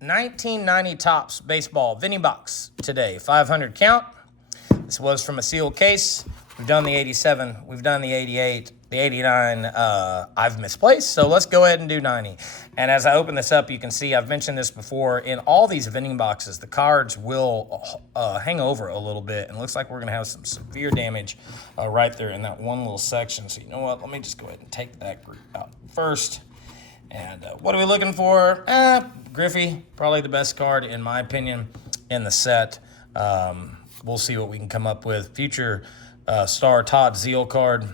1990 Topps Baseball Vending Box today. 500 count. This was from a sealed case. We've done the 87. We've done the 88. The 89 I've misplaced, so let's go ahead and do 90. And as I open this up, you can see I've mentioned this before. In all these vending boxes, the cards will hang over a little bit, and it looks like we're going to have some severe damage right there in that one little section. So you know what? Let me just go ahead and take that group out first. And what are we looking for? Griffey, probably the best card, in my opinion, in the set. We'll see what we can come up with. Future star Todd Zeal card.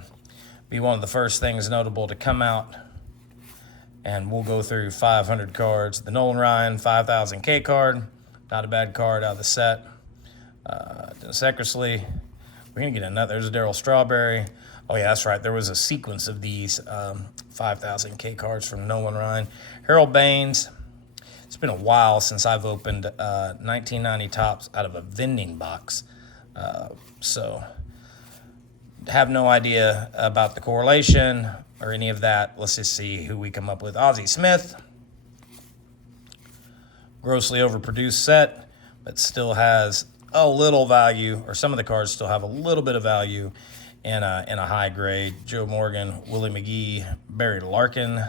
Be one of the first things notable to come out. And we'll go through 500 cards. The Nolan Ryan 5000K card. Not a bad card out of the set. Dennis Eckersley. We're going to get another. There's a Darryl Strawberry. Oh, yeah, that's right. There was a sequence of these 5000K cards from Nolan Ryan. Harold Baines. It's been a while since I've opened 1990 Topps out of a vending box. So have no idea about the correlation or any of that. Let's just see who we come up with. Ozzie Smith. Grossly overproduced set, but still has a little value, or some of the cards still have a little bit of value in a high grade. Joe Morgan, Willie McGee, Barry Larkin.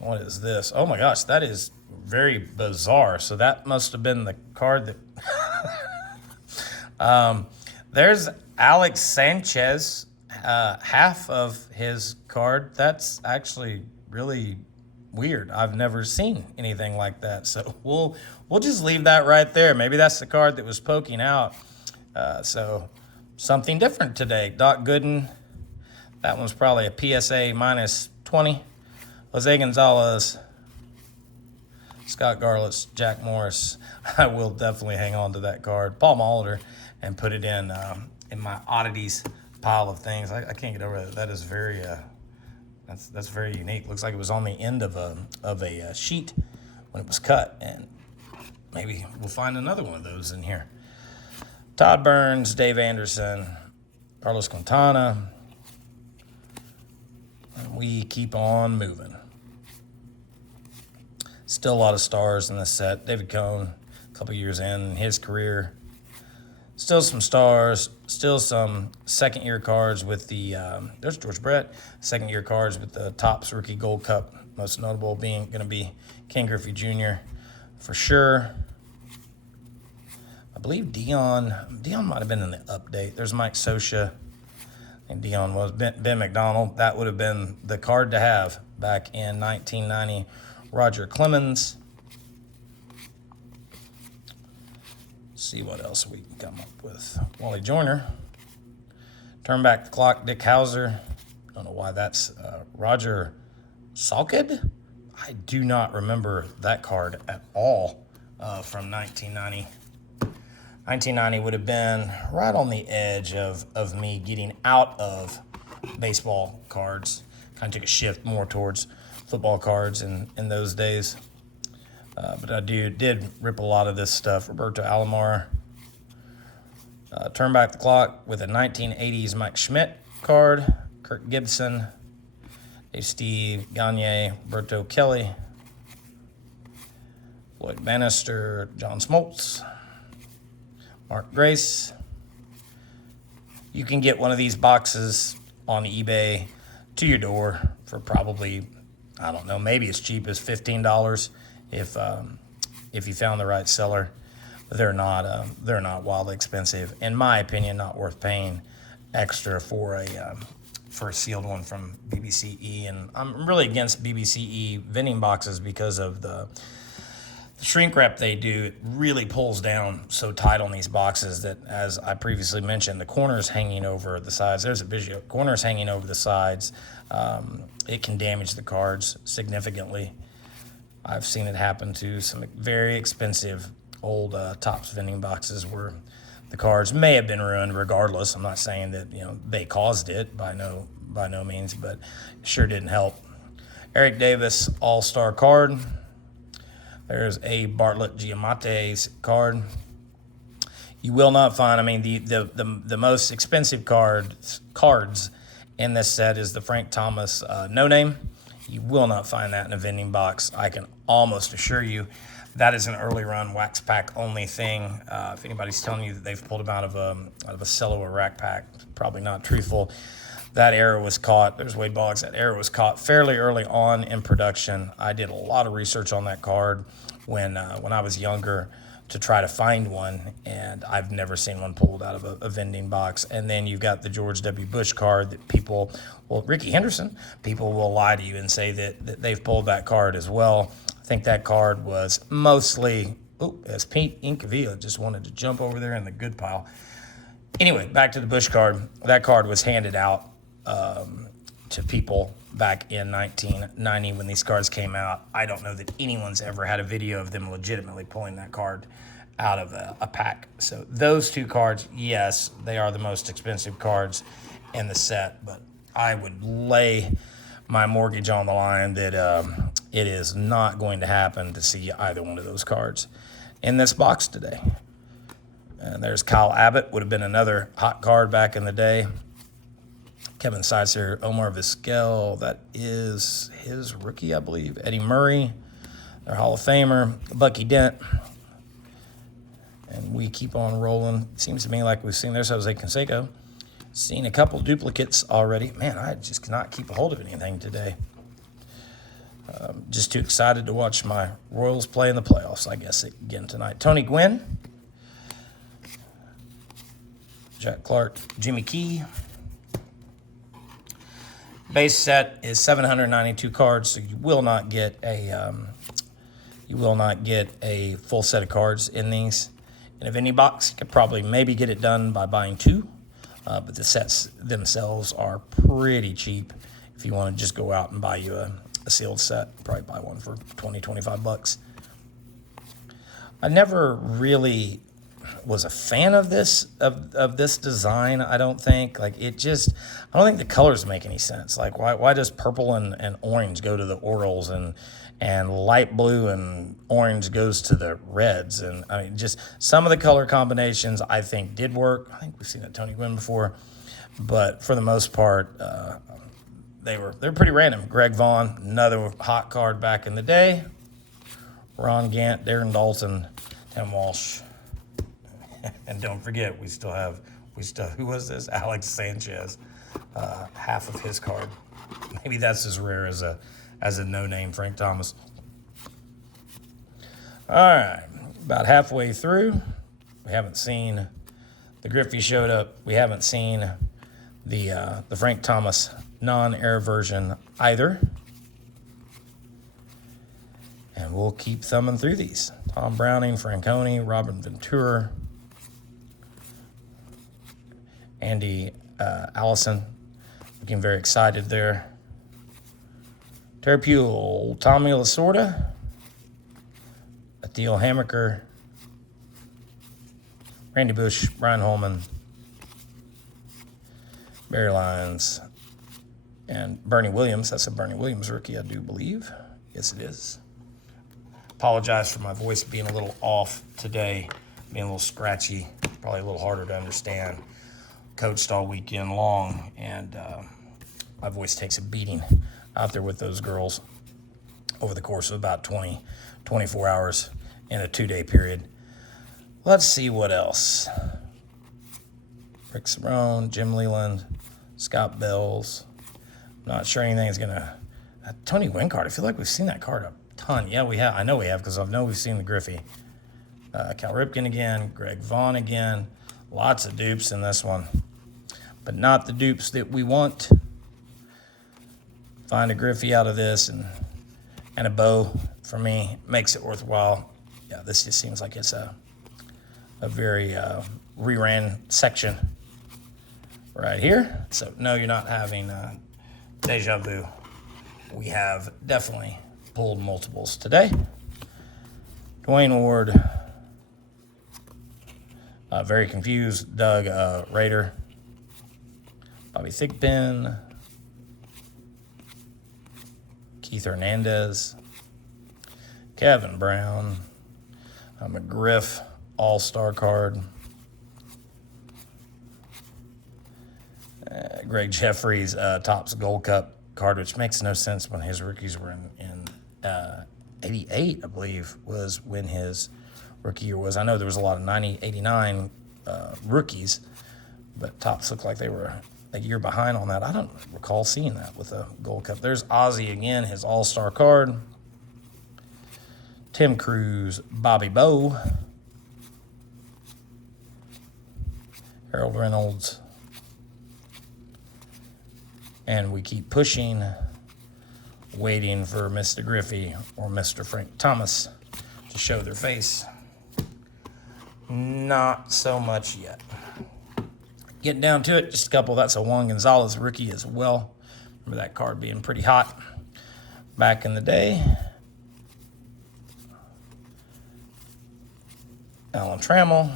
What is this? Oh my gosh, that is very bizarre. So that must have been the card that there's Alex Sanchez, half of his card. That's actually really weird. I've never seen anything like that. So we'll just leave that right there. Maybe that's the card that was poking out. So something different today. Doc Gooden, that one's probably a PSA minus 20. Jose Gonzalez, Scott Garlitz, Jack Morris. I will definitely hang on to that card. Paul Molitor, and put it in my oddities pile of things. I can't get over that. That is very that's very unique. Looks like it was on the end of a sheet when it was cut, and maybe we'll find another one of those in here. Todd Burns, Dave Anderson, Carlos Quintana. And we keep on moving. Still a lot of stars in this set. David Cohn, a couple years in his career. Still some stars. Still some second-year cards with the, there's George Brett. Second-year cards with the Topps Rookie Gold Cup. Most notable being going to be Ken Griffey Jr. for sure. I believe Dion might have been in the update. There's Mike Scioscia. And Dion was Ben McDonald. That would have been the card to have back in 1990. Roger Clemens. See what else we can come up with. Wally Joyner. Turn back the clock. Dick Hauser. Don't know why that's Roger Salkid. I do not remember that card at all from 1990. 1990 would have been right on the edge of me getting out of baseball cards. Kind of took a shift more towards football cards in those days. But I did rip a lot of this stuff. Roberto Alomar. Turn back the clock with a 1980s Mike Schmidt card. Kirk Gibson. Dave Steve, Gagne, Roberto Kelly. Lloyd Bannister, John Smoltz. Mark Grace. You can get one of these boxes on eBay to your door for probably, I don't know, maybe as cheap as $15 if you found the right seller. But they're not wildly expensive. In my opinion, not worth paying extra for a sealed one from BBCE. And I'm really against BBCE vending boxes because of the shrink wrap they do. It really pulls down so tight on these boxes that, as I previously mentioned, the corners hanging over the sides. There's a visual. Corners hanging over the sides. It can damage the cards significantly. I've seen it happen to some very expensive old Topps vending boxes where the cards may have been ruined regardless. I'm not saying that they caused it by no means, but it sure didn't help. Eric Davis All-Star card. There's a Bartlett Giamatte's card. You will not find, the most expensive cards in this set is the Frank Thomas No Name. You will not find that in a vending box. I can almost assure you that is an early run wax pack only thing. If anybody's telling you that they've pulled them out of a cello or rack pack, probably not truthful. That error was caught. There's Wade Boggs. That error was caught fairly early on in production. I did a lot of research on that card when I was younger to try to find one, and I've never seen one pulled out of a vending box. And then you've got the George W. Bush card that people, well, Ricky Henderson, people will lie to you and say that they've pulled that card as well. I think that card was mostly, as Pete Incavilla just wanted to jump over there in the good pile. Anyway, back to the Bush card. That card was handed out to people back in 1990 when these cards came out. I don't know that anyone's ever had a video of them legitimately pulling that card out of a pack. So those two cards, yes, they are the most expensive cards in the set, but I would lay my mortgage on the line that it is not going to happen to see either one of those cards in this box today. And there's Kyle Abbott, would have been another hot card back in the day. Kevin Seitzer, Omar Vizquel, that is his rookie, I believe. Eddie Murray, their Hall of Famer. Bucky Dent. And we keep on rolling. It seems to me like we've seen, there's Jose Canseco. Seen a couple duplicates already. Man, I just cannot keep a hold of anything today. Just too excited to watch my Royals play in the playoffs, I guess, again tonight. Tony Gwynn. Jack Clark, Jimmy Key. Base set is 792 cards, so you will not get a full set of cards in these. In a vending box, you could probably maybe get it done by buying two, but the sets themselves are pretty cheap. If you want to just go out and buy you a sealed set, probably buy one for 20, 25 bucks. I never really was a fan of this design. I don't think I don't think the colors make any sense. Like why does purple and orange go to the Orioles and light blue and orange goes to the Reds? And I mean, just some of the color combinations I think did work. I think we've seen that Tony Gwynn before, but for the most part, they're pretty random. Greg Vaughn, another hot card back in the day. Ron Gant, Darren Dalton, Tim Walsh. And don't forget, we still who was this? Alex Sanchez, half of his card. Maybe that's as rare as a no-name Frank Thomas. All right, about halfway through. We haven't seen the Griffey showed up. We haven't seen the Frank Thomas non-air version either. And we'll keep thumbing through these. Tom Browning, Franconi, Robin Ventura, Andy Allison, looking very excited there. Terry Pule, Tommy Lasorda, Atheel Hammaker, Randy Bush, Brian Holman, Barry Lyons, and Bernie Williams. That's a Bernie Williams rookie, I do believe. Yes, it is. Apologize for my voice being a little off today, being a little scratchy, probably a little harder to understand. Coached all weekend long, and my voice takes a beating out there with those girls over the course of about 24 hours in a 2-day period. Let's see what else. Rick Cerrone, Jim Leland, Scott Bells. I'm not sure anything is going to... Tony Gwynn card, I feel like we've seen that card a ton. Yeah, we have. I know we have because I know we've seen the Griffey. Cal Ripken again, Greg Vaughn again. Lots of dupes in this one, but not the dupes that we want. Find a Griffey out of this and a bow, for me, makes it worthwhile. Yeah, this just seems like it's a very reran section right here. So, no, you're not having deja vu. We have definitely pulled multiples today. Dwayne Ward. Very confused. Doug Rader. Bobby Thigpen. Keith Hernandez. Kevin Brown. McGriff All-Star card. Greg Jeffries Topps Gold Cup card, which makes no sense when his rookies were in 88, I believe, was when his rookie year was. I know there was a lot of 90, 89 rookies, but Topps looked like they were a year behind on that. I don't recall seeing that with a Gold Cup. There's Ozzie again, his all-star card. Tim Cruz, Bobby Bowe. Harold Reynolds. And we keep pushing, waiting for Mr. Griffey or Mr. Frank Thomas to show their face. Not so much yet. Getting down to it, just a couple. That's a Juan Gonzalez rookie as well. Remember that card being pretty hot back in the day. Alan Trammell.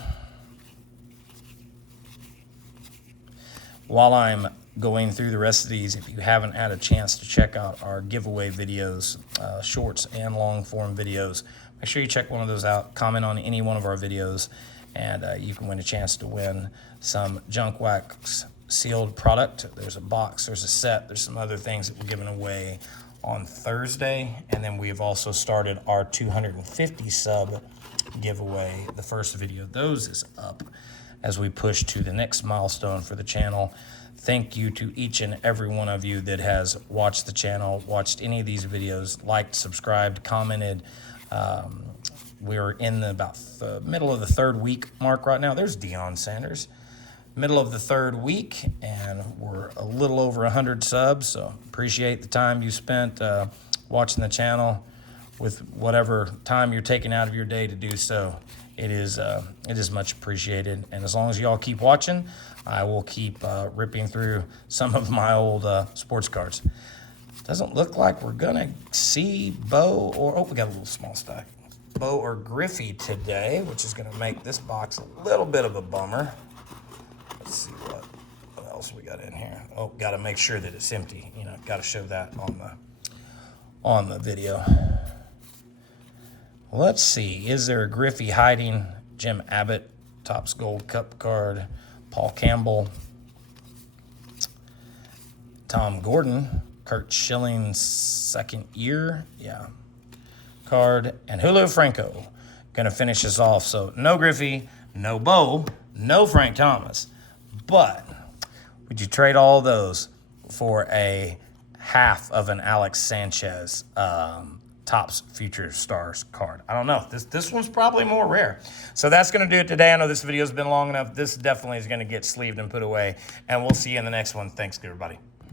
While I'm going through the rest of these, if you haven't had a chance to check out our giveaway videos, shorts and long form videos, make sure you check one of those out. Comment on any one of our videos, and you can win a chance to win some Junk Wax sealed product. There's a box, there's a set, there's some other things that we're giving away on Thursday. And then we've also started our 250 sub giveaway. The first video of those is up as we push to the next milestone for the channel. Thank you to each and every one of you that has watched the channel, watched any of these videos, liked, subscribed, commented. We're in about the middle of the third week mark right now. There's Deion Sanders. Middle of the third week, and we're a little over 100 subs, so appreciate the time you spent watching the channel with whatever time you're taking out of your day to do so. It is much appreciated, and as long as y'all keep watching, I will keep ripping through some of my old sports cards. Doesn't look like we're gonna see Bo or, oh, we got a little small stack. Bo or Griffey today, which is gonna make this box a little bit of a bummer. Let's see what else we got in here. Oh, got to make sure that it's empty. You know, got to show that on the video. Let's see. Is there a Griffey hiding? Jim Abbott, Topps Gold Cup card. Paul Campbell. Tom Gordon. Kurt Schilling's second year. Yeah. Card. And Julio Franco. Going to finish us off. So no Griffey, no Bo, no Frank Thomas. But would you trade all those for a half of an Alex Sanchez Topps Future Stars card? I don't know. This one's probably more rare. So that's going to do it today. I know this video's been long enough. This definitely is going to get sleeved and put away. And we'll see you in the next one. Thanks, everybody.